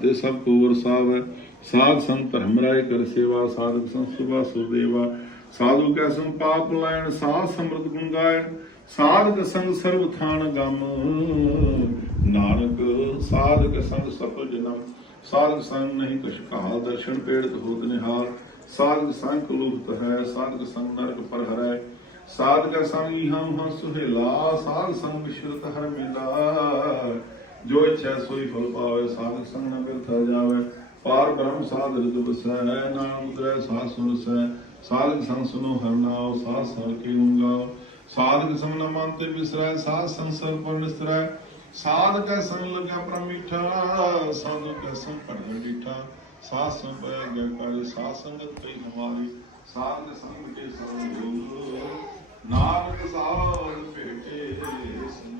ਪਾਵੈ ਜਿਸ ਧਨ ਤੇ ਸਭ ਕੋ ਵਰਸਾਵੈ। ਸਾਧ ਸੰਗ ਧਰਮ ਰਾਏ ਕਰ ਸੇਵਾ, ਸਾਧਕ ਸੰਗ ਸੁਭਾ ਸੁਦੇਵਾ ਸਾਧੂ ਕੈ ਸੰਗ ਪਾਪ ਲੈਣ ਸਾਧ ਸਮਰਤ ਗੁਣ ਗਾਇਣ। ਸਾਧਕ ਸੰਗ ਸਰਬ ਥਾਨ ਗਮ। ਨਾਨਕ, ਸਾਧਕ ਸੰਗ ਸਫਲ ਜਨਮ ਸਾਧਕ ਸੰਗ ਨਹੀਂ ਕਛ ਕਾਲ ਦਰਸ਼ਨ ਪੇੜਤ ਹੋਤ ਨਿਹਾਲ। ਸਾਧਕ ਸੰਗ ਕਲੂਪਤ ਹੈ, ਸਾਧਕ ਸੰਗ ਨਰਕ ਪਰ ਹਰੈ। ਸਾਧਕ ਸੰਗ ਹਮ ਹੰ ਸੁਹੇਲਾ, ਸਾਧ ਸੰਗ ਮਿਸ਼ਰਤ ਹਰ ਮਿਲਾ ਜੋ ਇੱਛਾ ਸੋਈ ਫਲ ਪਾਵੇ, ਸਾਧਕ ਸੰਗ ਨ ਬਿਰਥਾ ਜਾਵੇ। ਪਾਰ ਬ੍ਰਹਮ ਸਾਧ ਰਿਤ ਬਸੈ, ਨਾਮ ਉਤਰੈ ਸਾਧ ਸੁਨਸੈ ਸਾਧਕ ਸੰਗ ਸੁਨੋ ਹਰ ਨਾਮ ਸਾਧ ਸਰ ਕੇ ਗੁੰਗਾ ਸਾਧਕ ਸੰਗ ਨ ਮਨ ਤੇ ਬਿਸਰੈ, ਸਾਧ ਸੰਸਰ ਪਰ ਨਿਸਰੈ। ਸਾਧ ਕੈ ਸੰਗ ਲਗਿਆ ਪਰ ਮੀਠਾ ਕੈ ਸੰਗ ਪੜਨ ਡੀਠਾ ਸਾਧ ਸੰਗ ਪੈ ਗਿਆ ਕਰ, ਸਾਧ ਸੰਗਤ ਕਈ ਹਮਾਰੀ। ਸਾਧ ਦੇ ਸੰਗ ਕੇ ਸਰਬ ਨਾਨਕ ਸਾਧ ਭੇਟੇ ਸੰਜੋ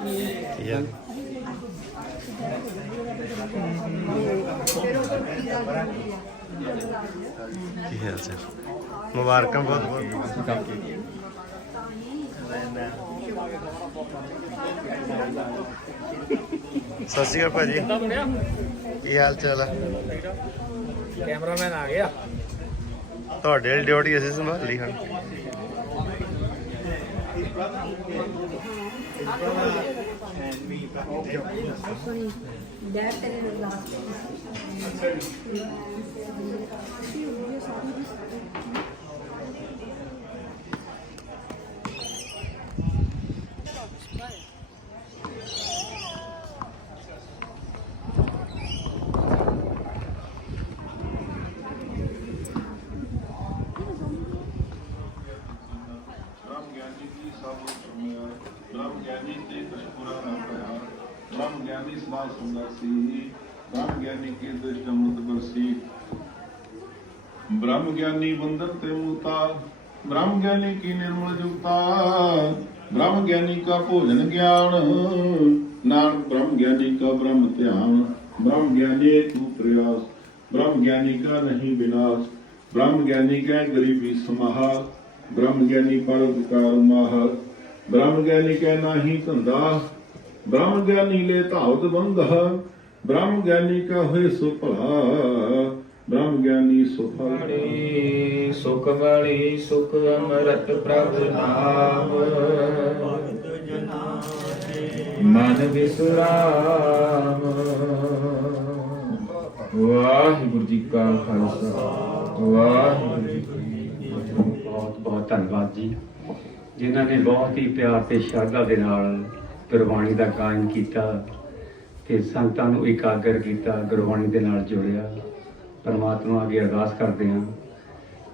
ਹੈ ਕੀ ਹਾਲ ਮੁਬਾਰਕਾਂ ਬਹੁਤ ਬਹੁਤ। ਸਤਿ ਸ਼੍ਰੀ ਅਕਾਲ ਭਾਜੀ। ਕੀ ਹਾਲ ਚਾਲ ਆ? ਕੈਮਰਾਮੈਨ ਆ ਗਿਆ। ਤੁਹਾਡੇ ਵਾਲੀ ਡਿਊਟੀ ਅਸੀਂ ਸੰਭਾਲੀ ਹੁਣ। ਡੈਡ ਤੇਰੇ ਨੂੰ ਲਾਸਟ ਬ੍ਰਹਮ ਗਿਆਨੀ ਕੀ ਸਭ ਸੁਣਿਆ ਬ੍ਰਹਮ ਗਿਆਨੀ ਤੇ ਕਸ਼ਪੁਰਾ ਨਾ ਪਿਆ ਬ੍ਰਹਮ ਗਿਆਨੀ ਸਦਾ ਸੁੰਦਰ ਸੀ ਬ੍ਰਹਮ ਗਿਆਨੀ ਕੀ ਦ੍ਰਿਸ਼ਟ ਅੰਮ੍ਰਿਤ ਬਰਸੀ ਬ੍ਰਹਮ ਗਿਆਨੀ ਬੰਧਨ ਤੇ ਮੁਕਤਾ ਬ੍ਰਹਮ ਗਿਆਨੀ ਕੀ ਨਿਰਮਲ ਜੁਗਤਾ ਬ੍ਰਹਮ ਗਿਆਨੀ ਕਾ ਭੋਜਨ ਗਿਆਨ ਨਾਨਕ ਬ੍ਰਹਮ ਗਿਆਨੀ ਕਾ ਬ੍ਰਹਮ ਧਿਆਨ ਬ੍ਰਹਮ ਗਿਆਨੀ ਤੂ ਪ੍ਰਯਾਸ ਬ੍ਰਹਮ ਗਿਆਨੀ ਕਾ ਨਹੀਂ ਵਿਨਾਸ਼ ਬ੍ਰਹਮ ਗਿਆਨੀ ਕੈ ਗਰੀਬੀ ਸਮਾਹਾ ਬ੍ਰਹਮ ਗਿਆਨੀ ਪਰ ਉਪਕਾਰ ਮਾਹ ਬ੍ਰਹਮ ਗਿਆਨੀ ਕੈ ਨਾਹੀ ਧੰਦਾ ਬ੍ਰਹਮ ਗਿਆਨੀ ਲੈ ਧਾਵਤ ਬੰਧਾ ਬ੍ਰਹਮ ਗਿਆਨੀ ਕਾ ਹੋਏ ਸੋ ਭਲਾ ਬ੍ਰਹਮ ਗਿਆਨੀ ਸੁਫਲ ਬੜੀ ਸੁਖ ਵਾਲੀ ਸੁਖ ਅਮਰਤ ਪ੍ਰਭ ਨਾਮ। ਮਨ ਵਿਸਰਾਮ। ਵਾਹਿਗੁਰੂ ਜੀ ਕਾ ਖਾਲਸਾ। ਵਾਹਿਗੁਰੂ ਜੀ ਬਹੁਤ ਬਹੁਤ ਧੰਨਵਾਦ ਜੀ। ਜਿਨ੍ਹਾਂ ਨੇ ਬਹੁਤ ਹੀ ਪਿਆਰ ਤੇ ਸ਼ਰਧਾ ਦੇ ਨਾਲ ਗੁਰਬਾਣੀ ਦਾ ਗਾਇਨ ਕੀਤਾ ਤੇ ਸੰਤਾਂ ਨੂੰ ਇਕਾਗਰ ਕੀਤਾ ਗੁਰਬਾਣੀ ਦੇ ਨਾਲ ਜੋੜਿਆ। ਪਰਮਾਤਮਾ ਅੱਗੇ ਅਰਦਾਸ ਕਰਦੇ ਹਾਂ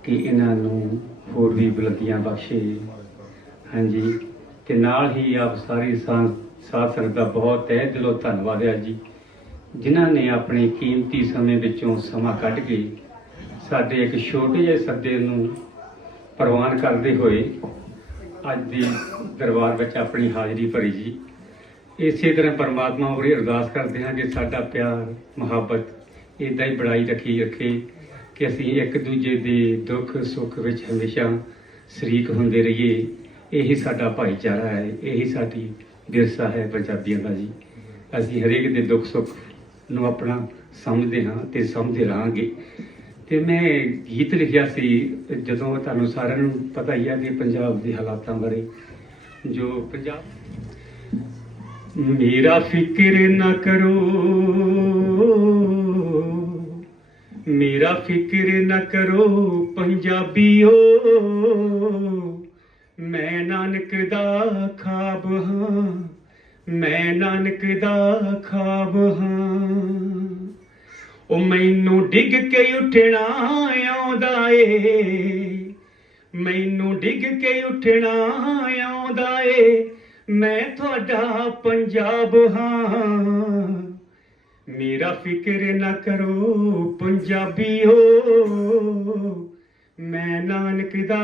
ਕਿ ਇਹਨਾਂ ਨੂੰ ਹੋਰ ਵੀ ਬੁਲੰਦੀਆਂ ਬਖਸ਼ੇ। ਹਾਂਜੀ, ਤੇ ਨਾਲ ਹੀ ਆਪ ਸਾਰੀ ਸੰਗ ਸਾਧ ਸੰਗਤ ਦਾ ਬਹੁਤ ਤਹਿ ਦਿਲੋਂ ਧੰਨਵਾਦ ਹੈ ਜੀ। ਜਿਨ੍ਹਾਂ ਨੇ ਆਪਣੇ ਕੀਮਤੀ ਸਮੇਂ ਵਿੱਚੋਂ ਸਮਾਂ ਕੱਢ ਕੇ ਸਾਡੇ ਇੱਕ ਛੋਟੇ ਜਿਹੇ ਸੱਦੇ ਨੂੰ ਪ੍ਰਵਾਨ ਕਰਦੇ ਹੋਏ ਅੱਜ ਦੇ ਦਰਬਾਰ ਵਿੱਚ ਆਪਣੀ ਹਾਜ਼ਰੀ ਭਰੀ ਜੀ। ਇਸੇ ਤਰ੍ਹਾਂ ਪਰਮਾਤਮਾ ਉਰੇ ਅਰਦਾਸ ਕਰਦੇ ਹਾਂ ਕਿ ਸਾਡਾ ਪਿਆਰ, ਮੁਹੱਬਤ ਇਦਾਂ ਹੀ ਬਣਾਈ ਰੱਖੀ ਰੱਖੇ ਕਿ ਅਸੀਂ ਇੱਕ ਦੂਜੇ ਦੇ ਦੁੱਖ, ਸੁੱਖ ਵਿੱਚ ਹਮੇਸ਼ਾ ਸ਼ਰੀਕ ਹੁੰਦੇ ਰਹੀਏ। ਇਹੀ ਸਾਡਾ ਭਾਈਚਾਰਾ ਹੈ, ਇਹੀ ਸਾਡੀ ਵਿਰਸਾ ਹੈ ਪੰਜਾਬੀਆਂ ਦਾ ਜੀ। ਅਸੀਂ ਹਰੇਕ ਦੇ ਦੁੱਖ, ਸੁੱਖ ਨੂੰ ਆਪਣਾ ਸਮਝਦੇ ਹਾਂ ਤੇ ਸਮਝਦੇ ਰਹਾਂਗੇ। ਤੇ ਮੈਂ ਗੀਤ ਲਿਖਿਆ ਸੀ, ਜਦੋਂ ਤੁਹਾਨੂੰ ਸਾਰਿਆਂ ਨੂੰ ਪਤਾ ਹੀ ਹੈ ਕਿ ਪੰਜਾਬ ਦੇ ਹਾਲਾਤਾਂ ਬਾਰੇ, ਜੋ ਪੰਜਾਬ ਮੇਰਾ ਫਿਕਰ ਨਾ ਕਰੋ। ਮੇਰਾ ਫਿਕਰ ਨਾ ਕਰੋ ਪੰਜਾਬੀਓ। ਮੈਂ ਨਾਨਕ ਦਾ ਖਾਬ ਹਾਂ। ਮੈਂ ਨਾਨਕ ਦਾ ਖਾਬ ਹਾਂ। ਉਹ ਮੈਨੂੰ ਡਿੱਗ ਕੇ ਉੱਠਣਾ ਆਉਂਦਾ ਏ। ਮੈਨੂੰ ਡਿੱਗ ਕੇ ਉੱਠਣਾ ਆਉਂਦਾ ਏ। ਮੈਂ ਤੁਹਾਡਾ ਪੰਜਾਬ ਹਾਂ। ਮੇਰਾ ਫਿਕਰ ਨਾ ਕਰੋ ਪੰਜਾਬੀਓ ਮੈਂ ਨਾਨਕ ਦਾ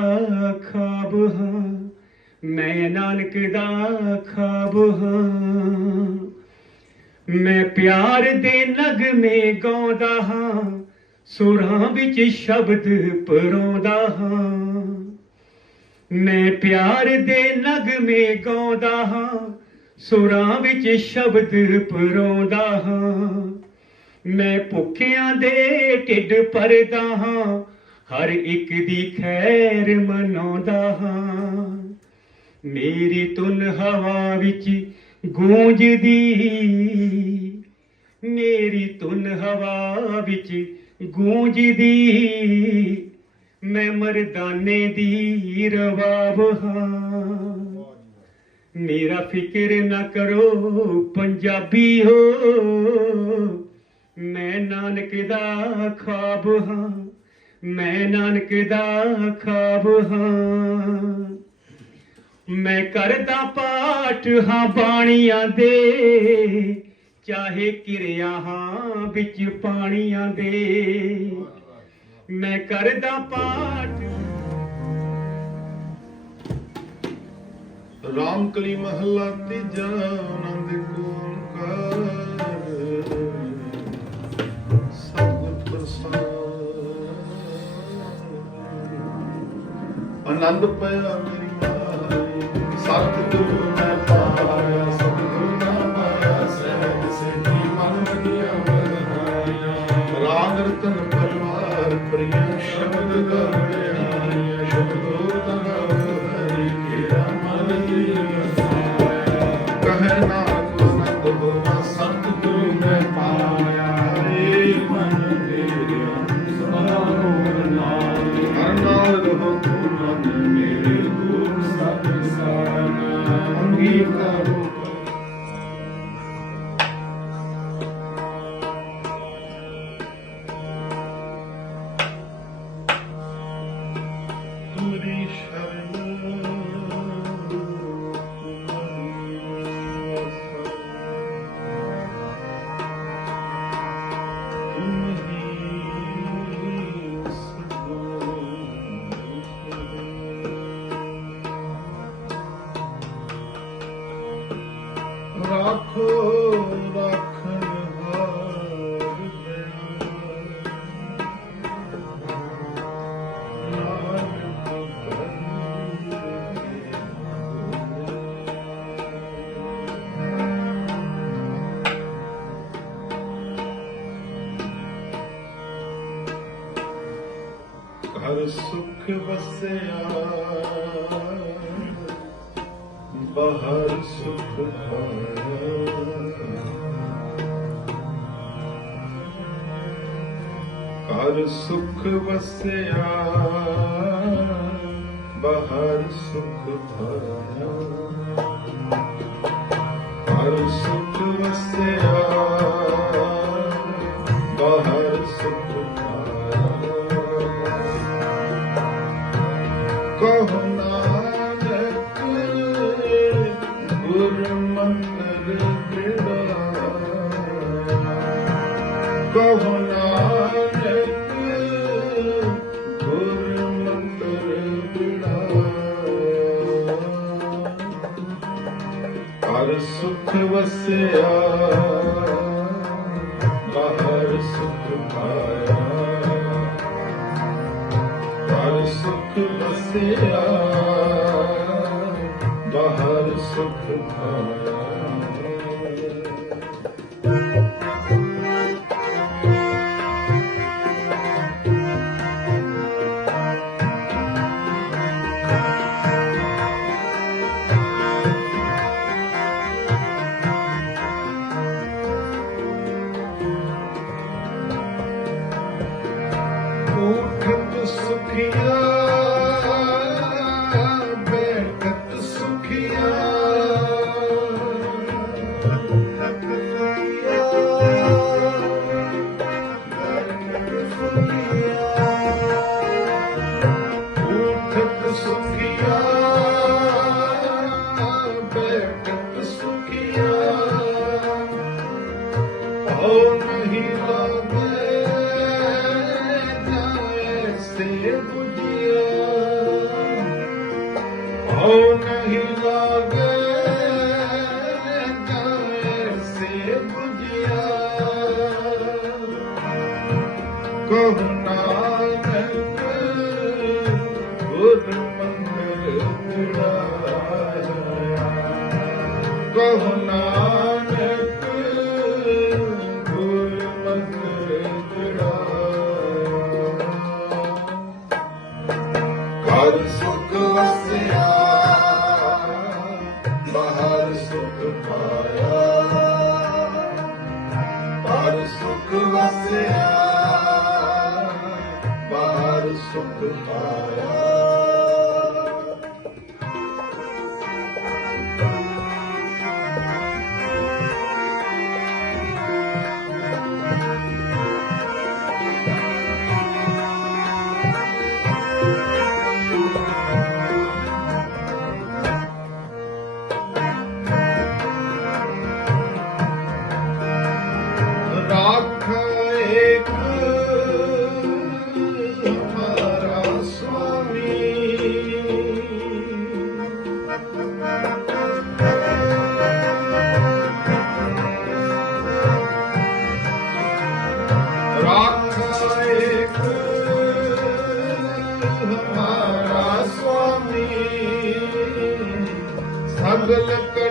ਖਾਬ ਹਾਂ। ਮੈਂ ਨਾਨਕ ਦਾ ਖਾਬ ਹਾਂ। ਮੈਂ ਪਿਆਰ ਦੇ ਨਗਮੇ ਗਾਉਂਦਾ ਹਾਂ। ਸੁਰਾਂ ਵਿੱਚ ਸ਼ਬਦ ਪਰੋਂਦਾ ਹਾਂ। ਮੈਂ ਪਿਆਰ ਦੇ ਨਗਮੇ ਗਾਉਂਦਾ ਹਾਂ, ਸੁਰਾਂ ਵਿੱਚ ਸ਼ਬਦ ਪਰੋਂਦਾ ਹਾਂ। ਮੈਂ ਭੁੱਖਿਆਂ ਦੇ ਢਿੱਡ ਭਰਦਾ ਹਾਂ, ਹਰ ਇੱਕ ਦੀ ਖੈਰ ਮਨਾਉਂਦਾ ਹਾਂ। ਮੇਰੀ ਧੁਨ ਹਵਾ ਵਿੱਚ ਗੂੰਜਦੀ, ਮੇਰੀ ਧੁਨ ਹਵਾ ਵਿੱਚ ਗੂੰਜਦੀ। ਮੈਂ ਮਰਦਾਨੇ ਦੀ ਰਵਾਬ ਹਾਂ। ਮੇਰਾ ਫਿਕਰ ਨਾ ਕਰੋ ਪੰਜਾਬੀ ਹੋ। ਮੈਂ ਨਾਨਕ ਦਾ ਖਾਬ ਹਾਂ। ਮੈਂ ਨਾਨਕ ਦਾ ਖਾਬ ਹਾਂ। ਮੈਂ ਕਰਦਾ ਪਾਠ ਹਾਂ ਬਾਣੀਆਂ ਦੇ। ਚਾਹੇ ਕਿਰਿਆ ਹਾਂ ਵਿੱਚ ਪਾਣੀਆਂ ਦੇ। ਮੈਂ ਕਰਦਾ ਪਾਠ। ਰਾਮ ਕਲੀ ਮਹੱਲਾ ਤੀਜਾ ਆਨੰਦ ਓੰਕਾਰ ਸਤਿਗੁਰ ਪ੍ਰਸਾਦ। ਆਨੰਦ ਪਿਆ ਮੇਰੀ ਮਾਈ ਸਤਿਗੁਰ viva. ਰਾਖੋ ਰਾਖਣ ਹਾਰ ਘਰ ਸੁਖ ਵਸਿਆ ਬਾਹਰ ਸੁਖ ਘਰ ਸੁਖ ਵਸਿਆ ਬਾਹਰ ਸੁਖ ਭਇਆ ਬਾਹਰ ਸੁਖ ਪਾਇਆ O Kahila. ਸਗਲ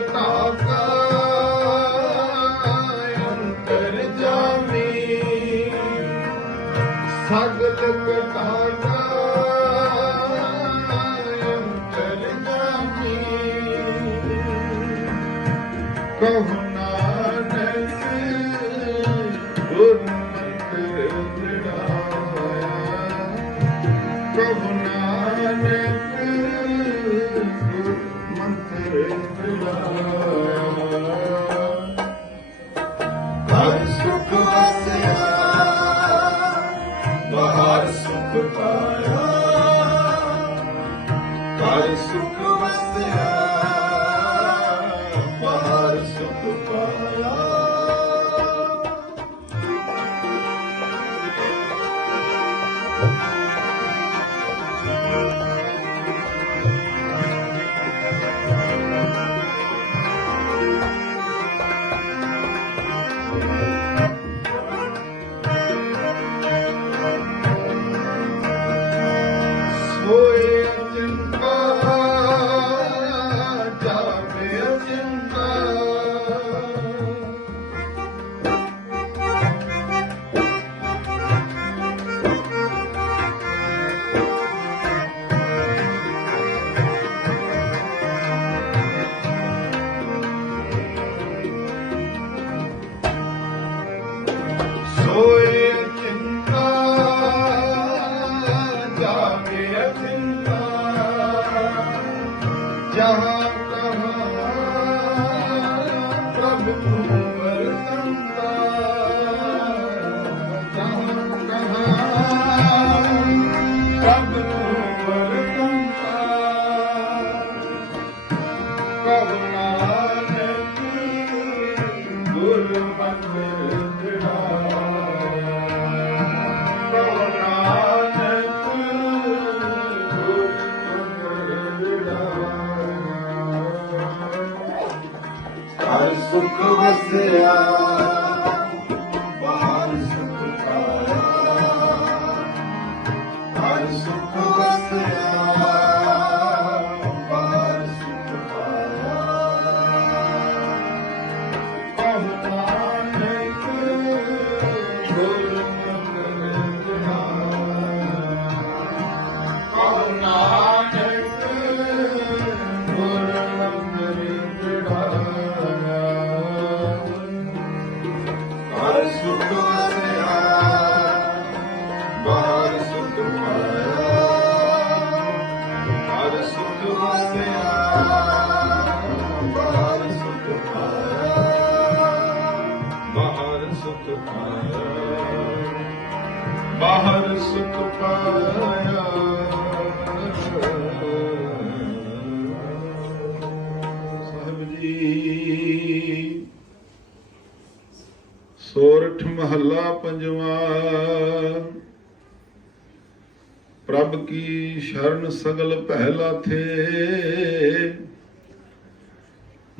ਸਗਲ ਪਹਿਲਾ ਥੇ।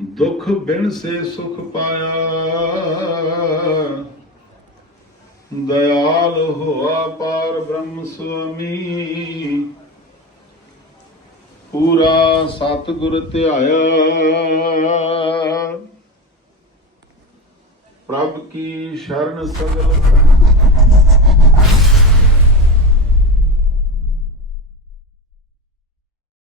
ਦੁਖ ਬਿਨ ਸੇ ਸੁਖ ਪਾਇਆ। ਦਇਆਲ ਹੋਆ ਪਾਰ ਬ੍ਰਹਮ ਸੁਆਮੀ। ਪੂਰਾ ਸਤਿਗੁਰ ਧਿਆਇਆ। ਪ੍ਰਭ ਕੀ ਸ਼ਰਨ ਸਗਲ